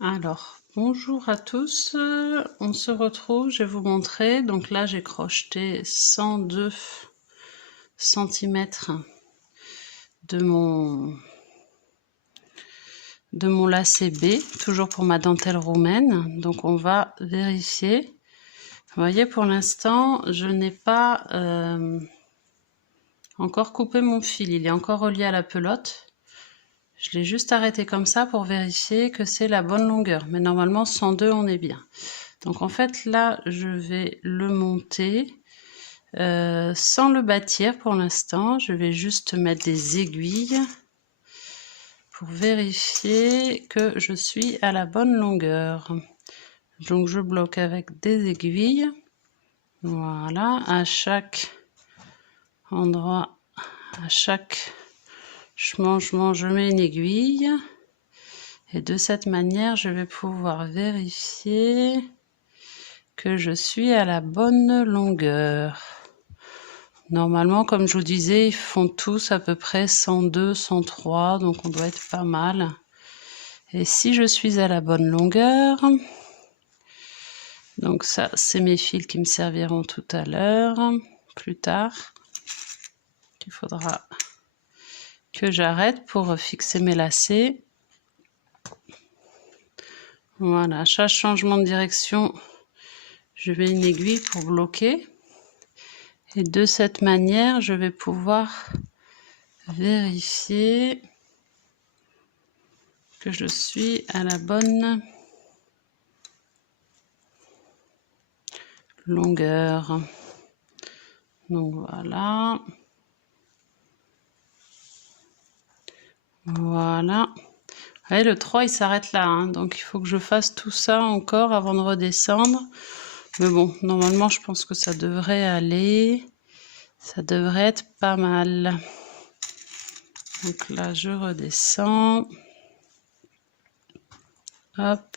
Alors, bonjour à tous, on se retrouve, je vais vous montrer, donc là j'ai crocheté 102 cm de mon lacet B, toujours pour ma dentelle roumaine, donc on va vérifier. Vous voyez, pour l'instant, je n'ai pas encore coupé mon fil, il est encore relié à la pelote. Je l'ai juste arrêté comme ça pour vérifier que c'est la bonne longueur. Mais normalement, 102, on est bien. Donc en fait, là, je vais le monter sans le bâtir pour l'instant. Je vais juste mettre des aiguilles pour vérifier que je suis à la bonne longueur. Donc je bloque avec des aiguilles. Voilà, à chaque endroit, à chaque changement, je mets une aiguille. Et de cette manière, je vais pouvoir vérifier que je suis à la bonne longueur. Normalement, comme je vous disais, ils font tous à peu près 102, 103, donc on doit être pas mal. Et si je suis à la bonne longueur, donc ça, c'est mes fils qui me serviront tout à l'heure, plus tard. Il faudra que j'arrête pour fixer mes lacets. Voilà, à chaque changement de direction, je mets une aiguille pour bloquer. Et de cette manière, je vais pouvoir vérifier que je suis à la bonne longueur. Donc voilà. Voilà. Et le 3, il s'arrête là, hein, donc il faut que je fasse tout ça encore avant de redescendre. Mais bon, normalement, je pense que ça devrait aller. Ça devrait être pas mal. Donc là, je redescends. Hop.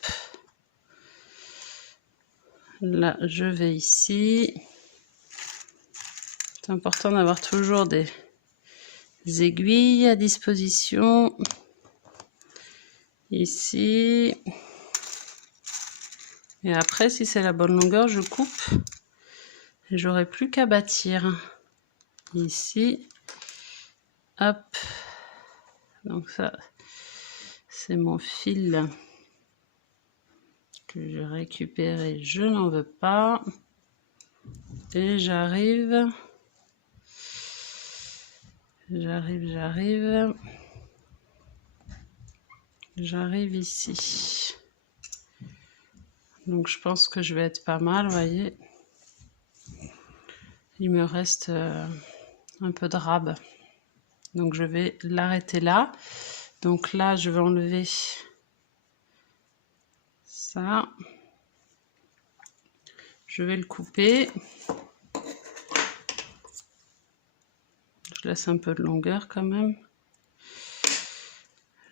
Là, je vais ici. C'est important d'avoir toujours des aiguilles à disposition. Ici. Et après, si c'est la bonne longueur, je coupe. Et j'aurai plus qu'à bâtir. Ici. Hop. Donc ça, c'est mon fil que j'ai récupéré. Je n'en veux pas. Et j'arrive. J'arrive ici. Donc je pense que je vais être pas mal, vous voyez. Il me reste un peu de rab. Donc je vais l'arrêter là. Donc là, je vais enlever ça. Je vais le couper. Je laisse un peu de longueur quand même.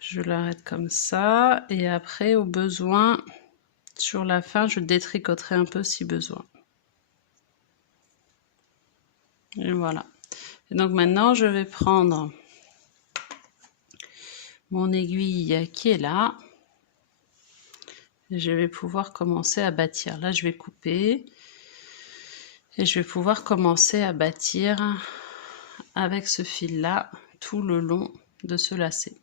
Je l'arrête comme ça. Et après, au besoin, sur la fin, je détricoterai un peu si besoin. Et voilà. Et donc maintenant, je vais prendre mon aiguille qui est là. Et je vais pouvoir commencer à bâtir. Là, je vais couper. Et je vais pouvoir commencer à bâtir avec ce fil-là tout le long de ce lacet.